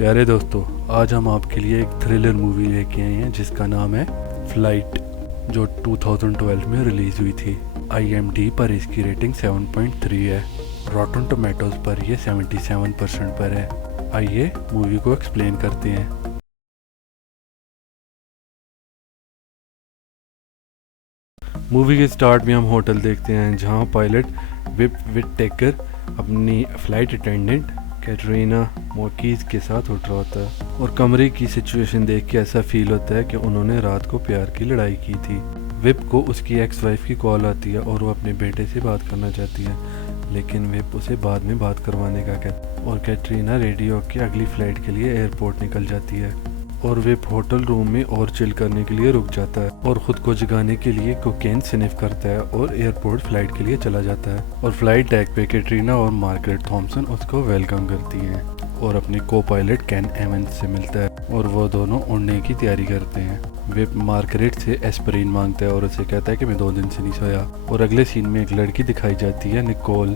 پیارے دوستو، آج ہم آپ کے لیے ایک تھرلر مووی لے کے آئے ہیں جس کا نام ہے فلائٹ، جو 2012 میں ریلیز ہوئی تھی۔ IMDb پر اس کی ریٹنگ 7.3 ہے، روٹن ٹومیٹوز پر یہ 77% پر ہے۔ آئیے مووی کو ایکسپلین کرتے ہیں۔ مووی کے سٹارٹ میں ہم ہوٹل دیکھتے ہیں جہاں پائلٹ وپ وٹ ٹیکر اپنی فلائٹ اٹینڈنٹ کیٹرینا موکیز کے ساتھ اٹھ رہا ہوتا ہے، اور کمرے کی سچویشن دیکھ کے ایسا فیل ہوتا ہے کہ انہوں نے رات کو پیار کی لڑائی کی تھی۔ وپ کو اس کی ایکس وائف کی کال آتی ہے اور وہ اپنے بیٹے سے بات کرنا چاہتی ہے، لیکن وپ اسے بعد میں بات کروانے کا کہتا ہے، اور کیٹرینا ریڈی ہو کے اگلی فلائٹ کے لیے ایئرپورٹ نکل جاتی ہے، اور وپ ہوٹل روم میں اور چل کرنے کے لیے رک جاتا ہے اور خود کو جگانے کے لیے کوکین سنف کرتا ہے اور ایئرپورٹ فلائٹ کے لیے چلا جاتا ہے، اور فلائٹ ڈیک پہ کیٹرینا اور مارگریٹ تھامسن اس کو ویلکم کرتی ہیں اور اپنے کو پائلٹ کین ایونز سے ملتا ہے اور وہ دونوں اڑنے کی تیاری کرتے ہیں۔ وپ مارگریٹ سے ایسپرین مانگتا ہے اور اسے کہتا ہے کہ میں 2 دن سے نہیں سویا، اور اگلے سین میں ایک لڑکی دکھائی جاتی ہے نکول،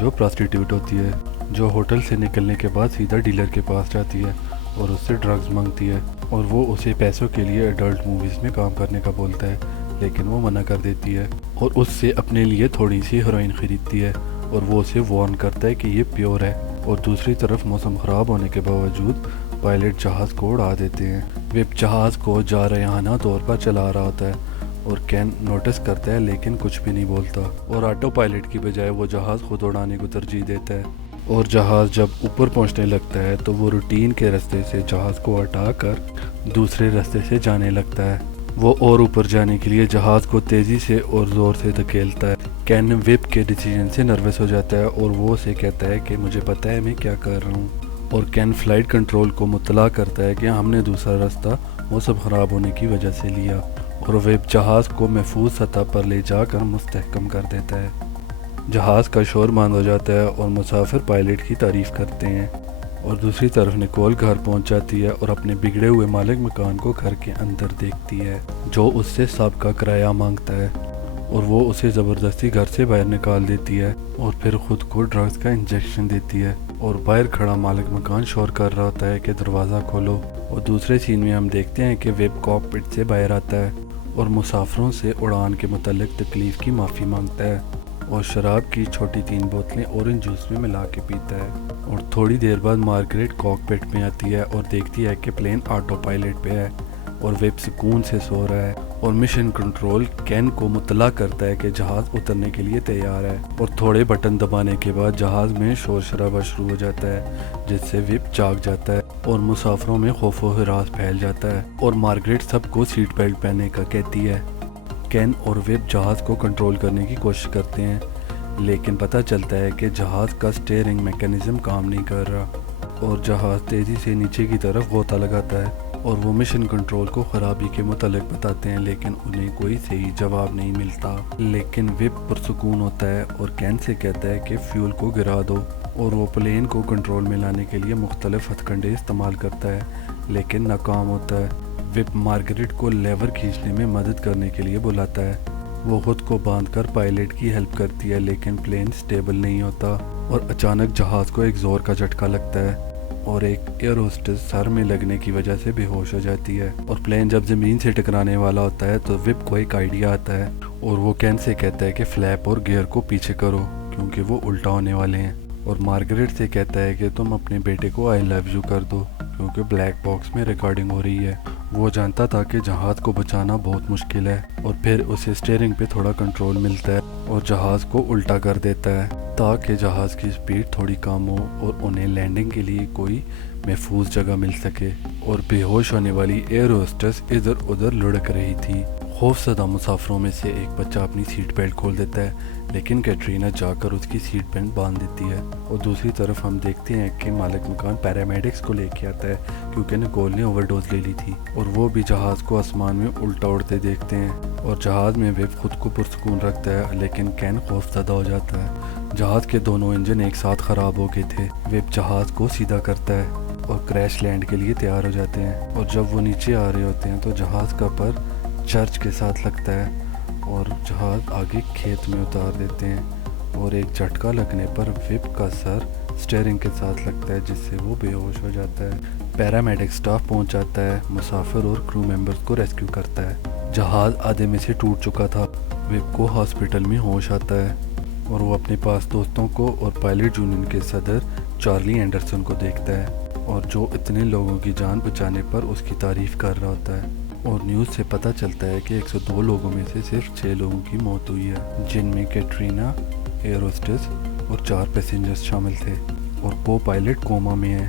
جو پراسٹیٹیوٹ ہوتی ہے، جو ہوٹل سے نکلنے کے بعد سیدھا ڈیلر کے پاس جاتی ہے اور اس سے ڈرگز مانگتی ہے، اور وہ اسے پیسوں کے لیے ایڈلٹ موویز میں کام کرنے کا بولتا ہے، لیکن وہ منع کر دیتی ہے اور اس سے اپنے لیے تھوڑی سی ہیروئن خریدتی ہے، اور وہ اسے وارن کرتا ہے کہ یہ پیور ہے۔ اور دوسری طرف موسم خراب ہونے کے باوجود پائلٹ جہاز کو اڑا دیتے ہیں۔ وپ جہاز کو جارحانہ طور پر چلا رہا ہوتا ہے اور کین نوٹس کرتا ہے لیکن کچھ بھی نہیں بولتا، اور آٹو پائلٹ کی بجائے وہ جہاز خود اڑانے کو ترجیح دیتا ہے، اور جہاز جب اوپر پہنچنے لگتا ہے تو وہ روٹین کے راستے سے جہاز کو ہٹا کر دوسرے راستے سے جانے لگتا ہے۔ وہ اور اوپر جانے کے لیے جہاز کو تیزی سے اور زور سے دھکیلتا ہے۔ کین وپ کے ڈیسیژن سے نروس ہو جاتا ہے اور وہ اسے کہتا ہے کہ مجھے پتہ ہے میں کیا کر رہا ہوں، اور کین فلائٹ کنٹرول کو مطلع کرتا ہے کہ ہم نے دوسرا راستہ موسم خراب ہونے کی وجہ سے لیا، اور وپ جہاز کو محفوظ سطح پر لے جا کر مستحکم کر دیتا ہے۔ جہاز کا شور بند ہو جاتا ہے اور مسافر پائلٹ کی تعریف کرتے ہیں، اور دوسری طرف نکول گھر پہنچ جاتی ہے اور اپنے بگڑے ہوئے مالک مکان کو گھر کے اندر دیکھتی ہے، جو اس سے سابقہ کرایہ مانگتا ہے، اور وہ اسے زبردستی گھر سے باہر نکال دیتی ہے اور پھر خود کو ڈرگز کا انجیکشن دیتی ہے، اور باہر کھڑا مالک مکان شور کر رہا ہوتا ہے کہ دروازہ کھولو۔ اور دوسرے سین میں ہم دیکھتے ہیں کہ وپ کاکپٹ سے باہر آتا ہے اور مسافروں سے اڑان کے متعلق تکلیف کی معافی مانگتا ہے، اور شراب کی چھوٹی 3 بوتلیں اورنج جوس میں ملا کے پیتا ہے، اور تھوڑی دیر بعد مارگریٹ کاکپٹ میں آتی ہے اور دیکھتی ہے کہ پلین آٹو پائلٹ پہ ہے اور وپ سکون سے سو رہا ہے، اور مشن کنٹرول کین کو مطلع کرتا ہے کہ جہاز اترنے کے لیے تیار ہے، اور تھوڑے بٹن دبانے کے بعد جہاز میں شور شرابہ شروع ہو جاتا ہے جس سے وپ جاگ جاتا ہے اور مسافروں میں خوف و ہراس پھیل جاتا ہے، اور مارگریٹ سب کو سیٹ بیلٹ پہننے کا کہتی ہے۔ کین اور وپ جہاز کو کنٹرول کرنے کی کوشش کرتے ہیں، لیکن پتہ چلتا ہے کہ جہاز کا سٹیئرنگ میکانزم کام نہیں کر رہا، اور جہاز تیزی سے نیچے کی طرف غوطہ لگاتا ہے، اور وہ مشن کنٹرول کو خرابی کے متعلق بتاتے ہیں لیکن انہیں کوئی صحیح جواب نہیں ملتا، لیکن وپ پرسکون ہوتا ہے اور کین سے کہتا ہے کہ فیول کو گرا دو، اور وہ پلین کو کنٹرول میں لانے کے لیے مختلف ہتھ کنڈے استعمال کرتا ہے لیکن ناکام ہوتا ہے۔ وپ مارگریٹ کو لیور کھینچنے میں مدد کرنے کے لیے بلاتا ہے، وہ خود کو باندھ کر پائلٹ کی ہیلپ کرتی ہے لیکن پلین سٹیبل نہیں ہوتا، اور اچانک جہاز کو ایک زور کا جھٹکا لگتا ہے اور ایک ایئر ہوسٹس سر میں لگنے کی وجہ سے بے ہوش ہو جاتی ہے، اور پلین جب زمین سے ٹکرانے والا ہوتا ہے تو وپ کو ایک آئیڈیا آتا ہے اور وہ کین سے کہتا ہے کہ فلیپ اور گیئر کو پیچھے کرو کیونکہ وہ الٹا ہونے والے ہیں، اور مارگریٹ سے کہتا ہے کہ تم اپنے بیٹے کو آئی لو یو کر دو کیونکہ بلیک باکس میں ریکارڈنگ ہو رہی ہے۔ وہ جانتا تھا کہ جہاز کو بچانا بہت مشکل ہے، اور پھر اسے سٹیئرنگ پہ تھوڑا کنٹرول ملتا ہے اور جہاز کو الٹا کر دیتا ہے تاکہ جہاز کی سپیڈ تھوڑی کم ہو اور انہیں لینڈنگ کے لیے کوئی محفوظ جگہ مل سکے، اور بے ہوش ہونے والی ایئر ہوسٹس ادھر ادھر لڑک رہی تھی۔ خوف زدہ مسافروں میں سے ایک بچہ اپنی سیٹ بیلٹ کھول دیتا ہے لیکن کیٹرینا جا کر اس کی سیٹ بیلٹ باندھ دیتی ہے، اور دوسری طرف ہم دیکھتے ہیں کہ مالک مکان پیرامیڈکس کو لے کے آتا ہے کیونکہ نکول نے اوور ڈوز لے لی تھی، اور وہ بھی جہاز کو آسمان میں الٹا اڑتے دیکھتے ہیں، اور جہاز میں وپ خود کو پرسکون رکھتا ہے لیکن کین خوف زدہ ہو جاتا ہے۔ جہاز کے دونوں انجن ایک ساتھ خراب ہو گئے تھے۔ وپ جہاز کو سیدھا کرتا ہے اور کریش لینڈ کے لیے تیار ہو جاتے ہیں، اور جب وہ نیچے آ رہے ہوتے ہیں تو جہاز کا پر چرچ کے ساتھ لگتا ہے اور جہاز آگے کھیت میں اتار دیتے ہیں، اور ایک جھٹکا لگنے پر وپ کا سر اسٹیئرنگ کے ساتھ لگتا ہے جس سے وہ بے ہوش ہو جاتا ہے۔ پیرامیڈک سٹاف پہنچ جاتا ہے، مسافر اور کرو ممبرز کو ریسکیو کرتا ہے۔ جہاز آدھے میں سے ٹوٹ چکا تھا۔ ویب کو ہاسپٹل میں ہوش آتا ہے اور وہ اپنے پاس دوستوں کو اور پائلٹ یونین کے صدر چارلی اینڈرسن کو دیکھتا ہے، اور جو اتنے لوگوں کی جان بچانے پر اس کی تعریف کر رہا ہوتا ہے۔ اور نیوز سے پتہ چلتا ہے کہ 102 لوگوں میں سے صرف 6 لوگوں کی موت ہوئی ہے، جن میں کیٹرینا، ایئر ہوسٹس اور 4 پیسنجرز شامل تھے، اور کو پائلٹ کوما میں ہے۔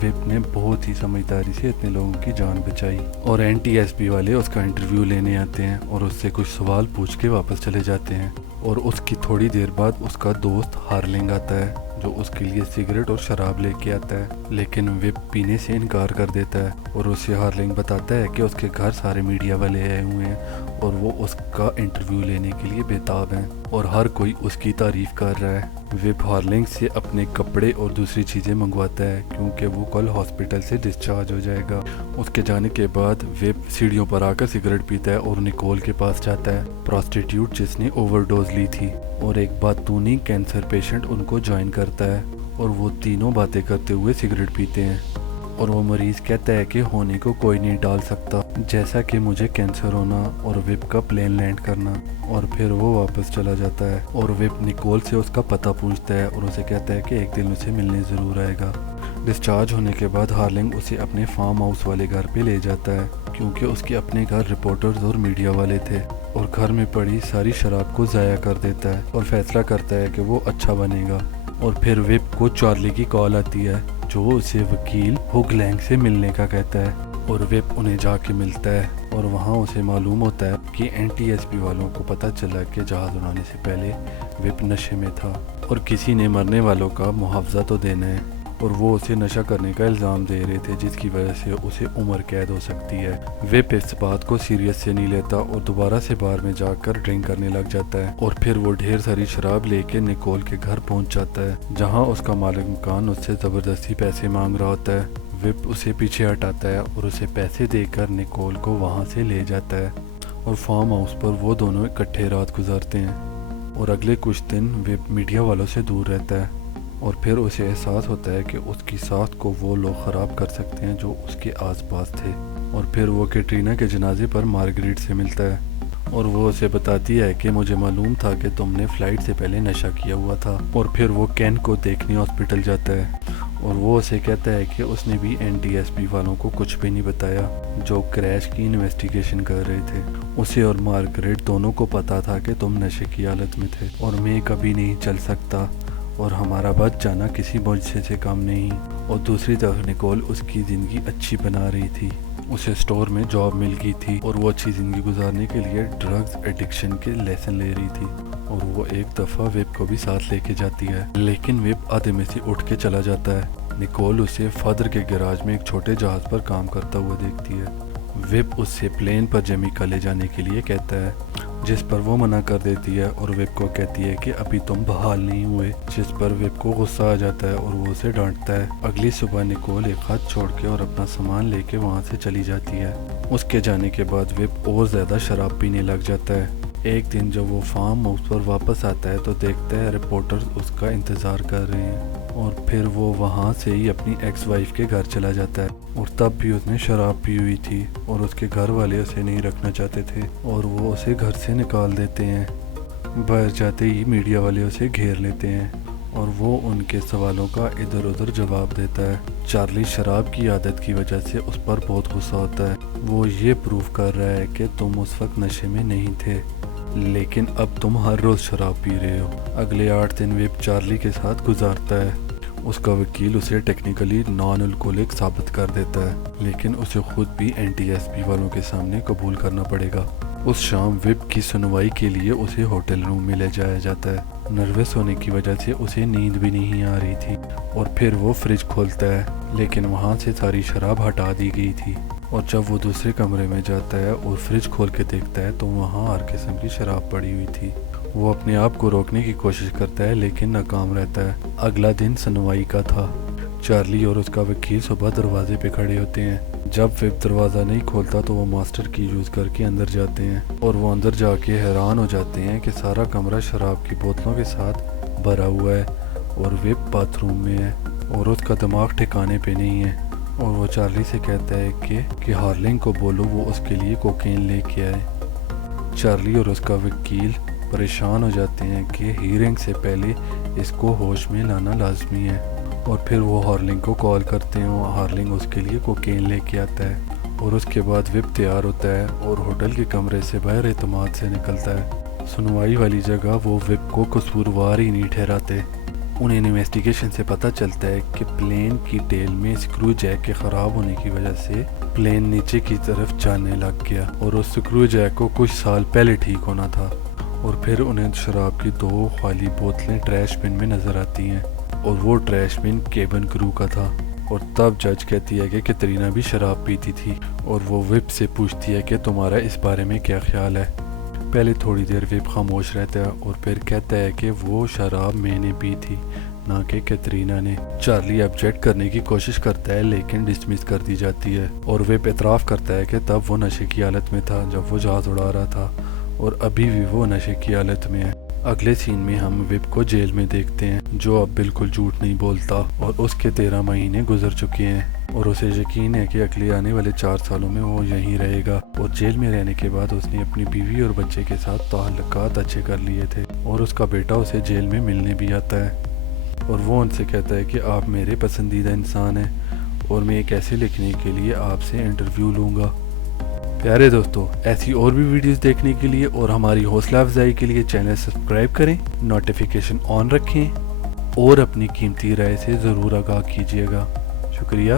ویب نے بہت ہی سمجھداری سے اتنے لوگوں کی جان بچائی، اور این ٹی ایس بی والے اس کا انٹرویو لینے آتے ہیں اور اس سے کچھ سوال پوچھ کے واپس چلے جاتے ہیں۔ اور اس کی تھوڑی دیر بعد اس کا دوست ہارلنگ آتا ہے جو اس کے لیے سگریٹ اور شراب لے کے آتا ہے، لیکن ویب پینے سے انکار کر دیتا ہے، اور اسے ہارلنگ بتاتا ہے کہ اس کے گھر سارے میڈیا والے آئے ہوئے ہیں اور وہ اس کا انٹرویو لینے کے لیے بےتاب ہیں، اور ہر کوئی اس کی تعریف کر رہا ہے۔ ویب ہارلنگ سے اپنے کپڑے اور دوسری چیزیں منگواتا ہے کیونکہ وہ کل ہاسپٹل سے ڈسچارج ہو جائے گا۔ اس کے جانے کے بعد ویب سیڑھیوں پر آ کر سگریٹ پیتا ہے اور نکول کے پاس جاتا ہے، پراسٹیٹیوٹ جس نے اوور ڈوز لی تھی، اور ایک باتونی کینسر پیشنٹ ان کو جوائن کرتا ہے، اور وہ تینوں باتیں کرتے ہوئے سگریٹ پیتے ہیں، اور وہ مریض کہتا ہے کہ ہونے کو کوئی نہیں ٹال سکتا، جیسا کہ مجھے کینسر ہونا اور ویب کا پلین لینڈ کرنا، اور پھر وہ واپس چلا جاتا ہے۔ اور ویب نکول سے اس کا پتہ پوچھتا ہے اور اسے کہتا ہے کہ ایک دن اسے ملنے ضرور آئے گا۔ ڈسچارج ہونے کے بعد ہارلنگ اسے اپنے فارم ہاؤس والے گھر پہ لے جاتا ہے کیونکہ اس کے اپنے گھر رپورٹرز اور میڈیا والے تھے، اور گھر میں پڑی ساری شراب کو ضائع کر دیتا ہے اور فیصلہ کرتا ہے کہ وہ اچھا بنے گا۔ اور پھر ویب کو چارلی کی کال آتی ہے جو اسے وکیل ہوگ لینگ سے ملنے کا کہتا ہے، اور ویب انہیں جا کے ملتا ہے، اور وہاں اسے معلوم ہوتا ہے کہ این ٹی ایس بی والوں کو پتہ چلا کہ جہاز اڑانے سے پہلے ویب نشے میں تھا، اور کسی نے مرنے والوں کا محافظہ تو دینا ہے، اور وہ اسے نشہ کرنے کا الزام دے رہے تھے جس کی وجہ سے اسے عمر قید ہو سکتی ہے۔ ویب اس بات کو سیریس سے نہیں لیتا اور دوبارہ سے بار میں جا کر ڈرنک کرنے لگ جاتا ہے، اور پھر وہ ڈھیر ساری شراب لے کے نکول کے گھر پہنچ جاتا ہے جہاں اس کا مالک مکان اس سے زبردستی پیسے مانگ رہا ہوتا ہے۔ ویب اسے پیچھے ہٹاتا ہے اور اسے پیسے دے کر نکول کو وہاں سے لے جاتا ہے، اور فارم ہاؤس پر وہ دونوں اکٹھے رات گزارتے ہیں، اور اگلے کچھ دن ویب میڈیا والوں سے دور رہتا ہے، اور پھر اسے احساس ہوتا ہے کہ اس کی ساکھ کو وہ لوگ خراب کر سکتے ہیں جو اس کے آس پاس تھے، اور پھر وہ کیٹرینا کے جنازے پر مارگریٹ سے ملتا ہے، اور وہ اسے بتاتی ہے کہ مجھے معلوم تھا کہ تم نے فلائٹ سے پہلے نشہ کیا ہوا تھا، اور پھر وہ کین کو دیکھنے ہاسپٹل جاتا ہے، اور وہ اسے کہتا ہے کہ اس نے بھی این ٹی ایس بی والوں کو کچھ بھی نہیں بتایا جو کریش کی انویسٹیگیشن کر رہے تھے۔ اسے اور مارگریٹ دونوں کو پتا تھا کہ تم نشے کی حالت میں تھے اور میں کبھی نہیں چل سکتا، اور ہمارا بچ جانا کسی معجزے سے کم نہیں۔ اور دوسری طرف نکول اس کی زندگی اچھی بنا رہی تھی، اسے اسٹور میں جاب مل گئی تھی اور وہ اچھی زندگی گزارنے کے لیے ڈرگز ایڈکشن کے لیسن لے رہی تھی، اور وہ ایک دفعہ ویب کو بھی ساتھ لے کے جاتی ہے، لیکن ویب آدھے میں سے اٹھ کے چلا جاتا ہے۔ نکول اسے فادر کے گراج میں ایک چھوٹے جہاز پر کام کرتا ہوا دیکھتی ہے۔ ویب اس سے پلین پر جمیکا لے جانے کے لیے کہتا ہے جس پر وہ منع کر دیتی ہے، اور ویب کو کہتی ہے کہ ابھی تم بحال نہیں ہوئے، جس پر ویب کو غصہ آ جاتا ہے اور وہ اسے ڈانٹتا ہے۔ اگلی صبح نکول ایک خط چھوڑ کے اور اپنا سامان لے کے وہاں سے چلی جاتی ہے۔ اس کے جانے کے بعد ویب اور زیادہ شراب پینے لگ جاتا ہے۔ ایک دن جب وہ فارم ہاؤس پر واپس آتا ہے تو دیکھتا ہے رپورٹرز اس کا انتظار کر رہے ہیں، اور پھر وہ وہاں سے ہی اپنی ایکس وائف کے گھر چلا جاتا ہے، اور تب بھی اس نے شراب پی ہوئی تھی اور اس کے گھر والے اسے نہیں رکھنا چاہتے تھے اور وہ اسے گھر سے نکال دیتے ہیں۔ باہر جاتے ہی میڈیا والے اسے گھیر لیتے ہیں اور وہ ان کے سوالوں کا ادھر ادھر جواب دیتا ہے۔ چارلی شراب کی عادت کی وجہ سے اس پر بہت غصہ ہوتا ہے، وہ یہ پروف کر رہا ہے کہ تم اس وقت نشے میں نہیں تھے لیکن اب تم ہر روز شراب پی رہے ہو۔ اگلے 8 دن ویب چارلی کے ساتھ گزارتا ہے۔ اس کا وکیل اسے ٹیکنیکلی نان الکوہلک ثابت کر دیتا ہے، لیکن اسے خود بھی این ٹی ایس بی والوں کے سامنے قبول کرنا پڑے گا۔ اس شام ویب کی سنوائی کے لیے اسے ہوٹل روم میں لے جایا جاتا ہے۔ نروس ہونے کی وجہ سے اسے نیند بھی نہیں آ رہی تھی، اور پھر وہ فریج کھولتا ہے لیکن وہاں سے ساری شراب ہٹا دی گئی تھی، اور جب وہ دوسرے کمرے میں جاتا ہے اور فریج کھول کے دیکھتا ہے تو وہاں ہر قسم کی شراب پڑی ہوئی تھی۔ وہ اپنے آپ کو روکنے کی کوشش کرتا ہے لیکن ناکام رہتا ہے۔ اگلا دن سنوائی کا تھا۔ چارلی اور اس کا وکیل صبح دروازے پہ کھڑے ہوتے ہیں۔ جب ویب دروازہ نہیں کھولتا تو وہ ماسٹر کی یوز کر کے اندر جاتے ہیں، اور وہ اندر جا کے حیران ہو جاتے ہیں کہ سارا کمرہ شراب کی بوتلوں کے ساتھ بھرا ہوا ہے، اور وپ باتھ روم میں ہے اور اس کا دماغ ٹھکانے پہ نہیں ہے، اور وہ چارلی سے کہتا ہے کہ ہارلنگ کو بولو وہ اس کے لیے کوکین لے کے آئے۔ چارلی اور اس کا وکیل پریشان ہو جاتے ہیں کہ ہیرنگ سے پہلے اس کو ہوش میں لانا لازمی ہے، اور پھر وہ ہارلنگ کو کال کرتے ہیں اور ہارلنگ اس کے لیے کوکین لے کے آتا ہے، اور اس کے بعد وپ تیار ہوتا ہے اور ہوٹل کے کمرے سے باہر اعتماد سے نکلتا ہے۔ سنوائی والی جگہ وہ وپ کو قصوروار ہی نہیں ٹھہراتے۔ انہیں انویسٹیگیشن سے پتہ چلتا ہے کہ پلین کی ٹیل میں سکرو جیک کے خراب ہونے کی وجہ سے پلین نیچے کی طرف جانے لگ گیا، اور اس سکرو جیک کو کچھ سال پہلے ٹھیک ہونا تھا۔ اور پھر انہیں شراب کی 2 خالی بوتلیں ٹریش بن میں نظر آتی ہیں، اور وہ ٹریش بن کیبن کرو کا تھا، اور تب جج کہتی ہے کہ کترینہ بھی شراب پیتی تھی، اور وہ وپ سے پوچھتی ہے کہ تمہارا اس بارے میں کیا خیال ہے۔ پہلے تھوڑی دیر وپ خاموش رہتا ہے اور پھر کہتا ہے کہ وہ شراب میں نے پی تھی، نہ کہ کترینہ نے۔ چارلی آبجیکٹ کرنے کی کوشش کرتا ہے لیکن ڈسمس کر دی جاتی ہے، اور وپ اعتراف کرتا ہے کہ تب وہ نشے کی حالت میں تھا جب وہ جہاز اڑا رہا تھا، اور ابھی بھی وہ نشے کی حالت میں ہے۔ اگلے سین میں ہم وپ کو جیل میں دیکھتے ہیں، جو اب بالکل جھوٹ نہیں بولتا، اور اس کے 13 مہینے گزر چکے ہیں، اور اسے یقین ہے کہ اگلے آنے والے 4 سالوں میں وہ یہیں رہے گا۔ اور جیل میں رہنے کے بعد اس نے اپنی بیوی اور بچے کے ساتھ تعلقات اچھے کر لیے تھے، اور اس کا بیٹا اسے جیل میں ملنے بھی آتا ہے، اور وہ ان سے کہتا ہے کہ آپ میرے پسندیدہ انسان ہیں، اور میں ایک ایسے لکھنے کے لیے آپ سے انٹرویو لوں گا۔ پیارے دوستو، ایسی اور بھی ویڈیوز دیکھنے کے لیے اور ہماری حوصلہ افزائی کے لیے چینل سبسکرائب کریں، نوٹیفیکیشن آن رکھیں، اور اپنی قیمتی رائے سے ضرور آگاہ کیجیے گا۔ شکریہ۔